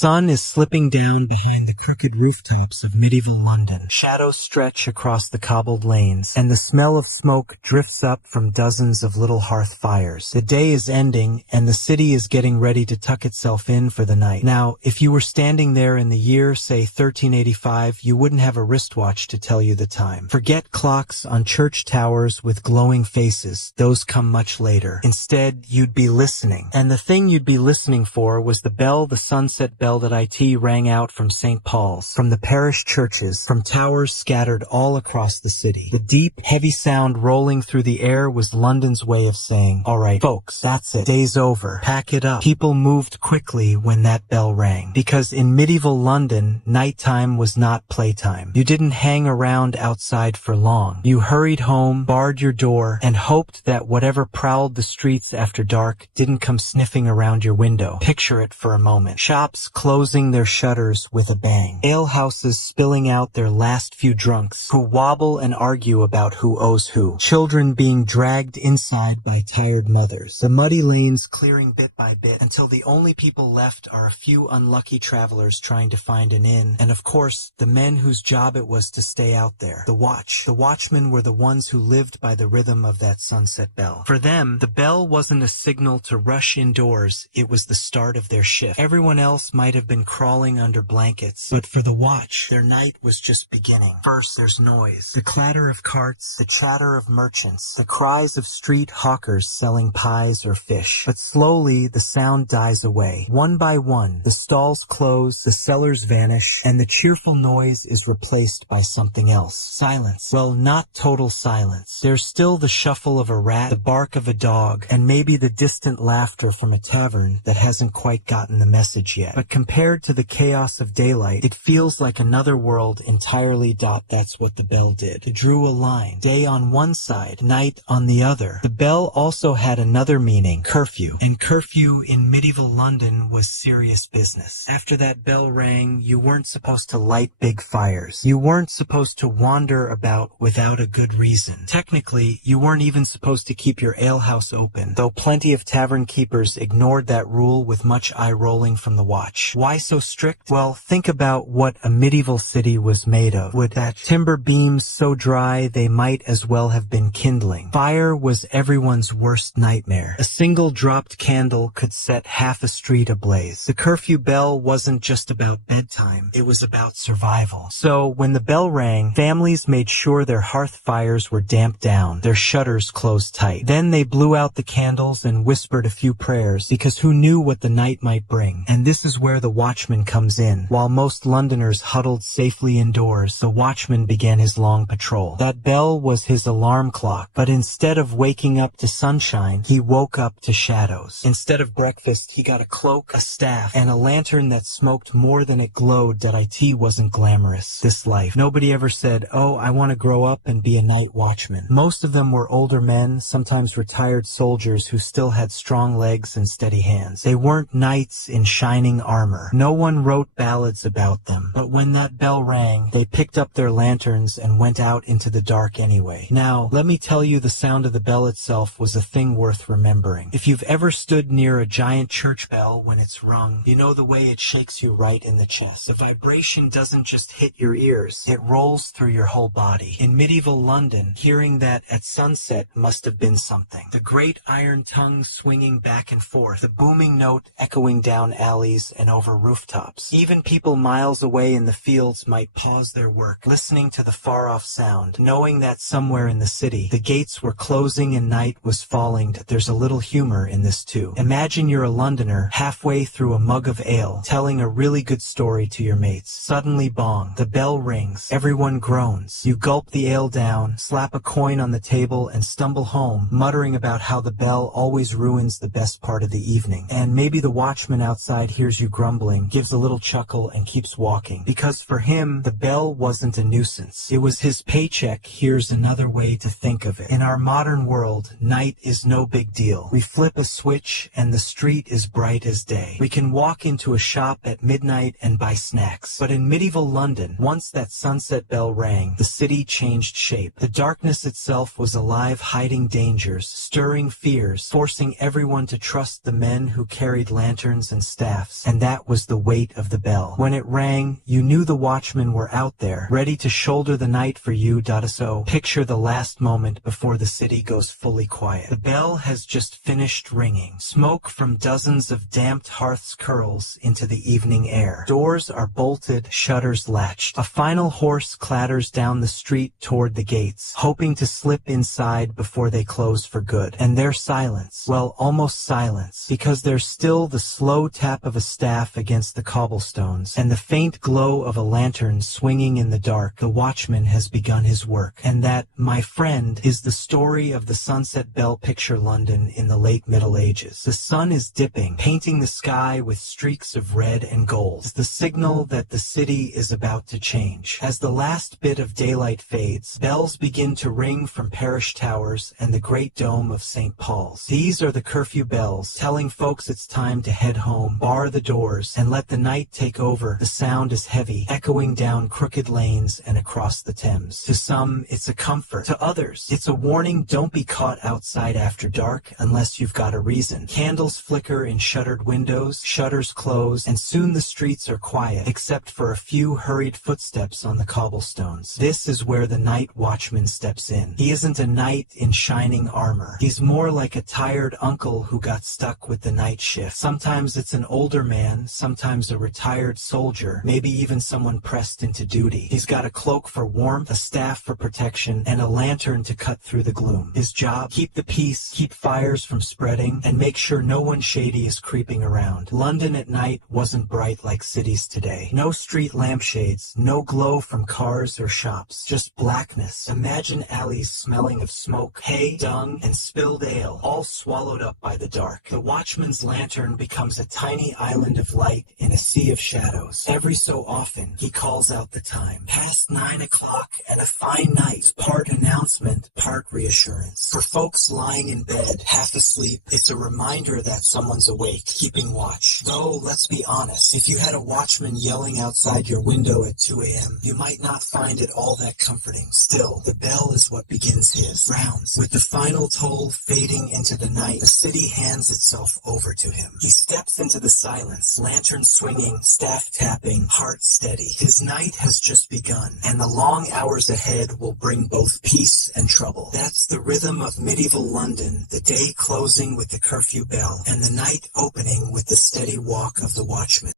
sun is slipping down behind the crooked rooftops of medieval London. Shadows stretch across the cobbled lanes, and the smell of smoke drifts up from dozens of little hearth fires. The day is ending, and the city is getting ready to tuck itself in for the night. Now, if you were standing there in the year, say 1385, you wouldn't have a wristwatch to tell you the time. Forget clocks on church towers with glowing faces. Those come much later. Instead, you'd be listening. And the thing you'd be listening for was the bell, the sunset bell that IT rang out from St. Paul's, from the parish churches, from towers scattered all across the city. The deep, heavy sound rolling through the air was London's way of saying, all right, folks, that's it. Day's over. Pack it up. People moved quickly when that bell rang. Because in medieval London, nighttime was not playtime. You didn't hang around outside for long. You hurried home, barred your door, and hoped that whatever prowled the streets after dark didn't come sniffing around your window. Picture it for a moment. Shops closing their shutters with a bang. Alehouses spilling out their last few drunks who wobble and argue about who owes who. Children being dragged inside by tired mothers. The muddy lanes clearing bit by bit until the only people left are a few unlucky travelers trying to find an inn, and of course, the men whose job it was to stay out there. The watch. The watchmen were the ones who lived by the rhythm of that sunset bell. For them, the bell wasn't a signal to rush indoors, it was the start of their shift. Everyone else might have been crawling under blankets, but for the watch, their night was just beginning. First, there's noise. The clatter of carts, the chatter of merchants, the cries of street hawkers selling pies or fish. But slowly, the sound dies away. One by one, the stalls close, the sellers vanish, and the cheerful noise is replaced by something else. Silence. Well, not total silence. There's still the shuffle of a rat, the bark of a dog, and maybe the distant laughter from a tavern that hasn't quite gotten the message yet. But compared to the chaos of daylight, it feels like another world entirely. That's what the bell did. It drew a line. Day on one side, night on the other. The bell also had another meaning, curfew. And curfew in medieval London was serious business. After that bell rang, you weren't supposed to light big fires. You weren't supposed to wander about without a good reason. Technically, you weren't even supposed to keep your alehouse open, though plenty of tavern keepers ignored that rule with much eye-rolling from the watch. Why so strict? Well, think about what a medieval city was made of. With that timber beams so dry they might as well have been kindling. Fire was everyone's worst nightmare. A single dropped candle could set half a street ablaze. The curfew bell wasn't just about bedtime, it was about survival. So when the bell rang, families made sure their hearth fires were damped down, their shutters closed tight. Then they blew out the candles and whispered a few prayers, because who knew what the night might bring? And this is where the watchman comes in. While most Londoners huddled safely indoors, the watchman began his long patrol. That bell was his alarm clock, but instead of waking up to sunshine, he woke up to shadows. Instead of breakfast, he got a cloak, a staff, and a lantern that smoked more than it glowed. That IT wasn't glamorous. This life. Nobody ever said, oh, I want to grow up and be a night watchman. Most of them were older men, sometimes retired soldiers who still had strong legs and steady hands. They weren't knights in shining armor. No one wrote ballads about them. But when that bell rang, they picked up their lanterns and went out into the dark anyway. Now, let me tell you, the sound of the bell itself was a thing worth remembering. If you've ever stood near a giant church bell when it's rung, you know the way it shakes you right in the chest. The vibration doesn't just hit your ears, it rolls through your whole body. In medieval London, hearing that at sunset must have been something. The great iron tongue swinging back and forth, the booming note echoing down alleys and over rooftops. Even people miles away in the fields might pause their work, listening to the far-off sound, knowing that somewhere in the city, the gates were closing and night was falling. There's a little humor in this too. Imagine you're a Londoner halfway through a mug of ale, telling a really good story to your mates. Suddenly bong, the bell rings, everyone groans. You gulp the ale down, slap a coin on the table and stumble home, muttering about how the bell always ruins the best part of the evening. And maybe the watchman outside hears you grumbling, gives a little chuckle and keeps walking. Because for him, the bell wasn't a nuisance. It was his paycheck. Here's another way to think of it. In our modern world, night is no big deal. We flip a switch and the street is bright as day. We can walk into a shop at midnight and buy snacks. But in medieval London, once that sunset bell rang, the city changed shape. The darkness itself was alive, hiding dangers, stirring fears, forcing everyone to trust the men who carried lanterns and staffs. And that was the weight of the bell. When it rang, you knew the watchmen were out there, ready to shoulder the night for you. So picture the last moment before the city goes fully quiet. The bell has just finished ringing. Smoke from dozens of damped hearths curls into the evening air. Doors are bolted, shutters latched. A final horse clatters down the street toward the gates, hoping to slip inside before they close for good. And there's silence. Well, almost silence, because there's still the slow tap of a staff against the cobblestones, and the faint glow of a lantern swinging in the dark. The watchman has begun his work. And that, my friend, is the story of the Sunset Bell Picture London in the late Middle Ages. The sun is dipping, painting the sky with streaks of red and gold. It's the signal that the city is about to change. As the last bit of daylight fades, bells begin to ring from parish towers and the great dome of St. Paul's. These are the curfew bells, telling folks it's time to head home, bar the doors, and let the night take over. The sound is heavy, echoing down crooked lanes and across the Thames. To some, it's a comfort. To others, it's a warning: don't be caught outside after dark unless you've got a reason. Candles flicker in shuttered windows, shutters close, and soon the streets are quiet, except for a few hurried footsteps on the cobblestones. This is where the night watchman steps in. He isn't a knight in shining armor. He's more like a tired uncle who got stuck with the night shift. Sometimes it's an older man, sometimes a retired soldier, maybe even someone pressed into duty. He's got a cloak for warmth, a staff for protection, and a lantern to cut through the gloom. His job: keep the peace, keep fires from spreading, and make sure no one shady is creeping around. London at night wasn't bright like cities today. No street lampshades, no glow from cars or shops, just blackness. Imagine alleys smelling of smoke, hay, dung, and spilled ale, all swallowed up by the dark. The watchman's lantern becomes a tiny island of light in a sea of shadows. Every so often, he calls out the time. Past 9 o'clock and a fine night. Part announcement, part reassurance. For folks lying in bed, half asleep, it's a reminder that someone's awake, keeping watch. Though, let's be honest, if you had a watchman yelling outside your window at 2 a.m., you might not find it all that comforting. Still, the bell is what begins his rounds. With the final toll fading into the night, the city hands itself over to him. He steps into the silence, lantern swinging, staff tapping, heart steady. His night has just begun, and the long hours ahead will bring both peace and trouble. That's the rhythm of medieval London, the day closing with the curfew bell, and the night opening with the steady walk of the watchman.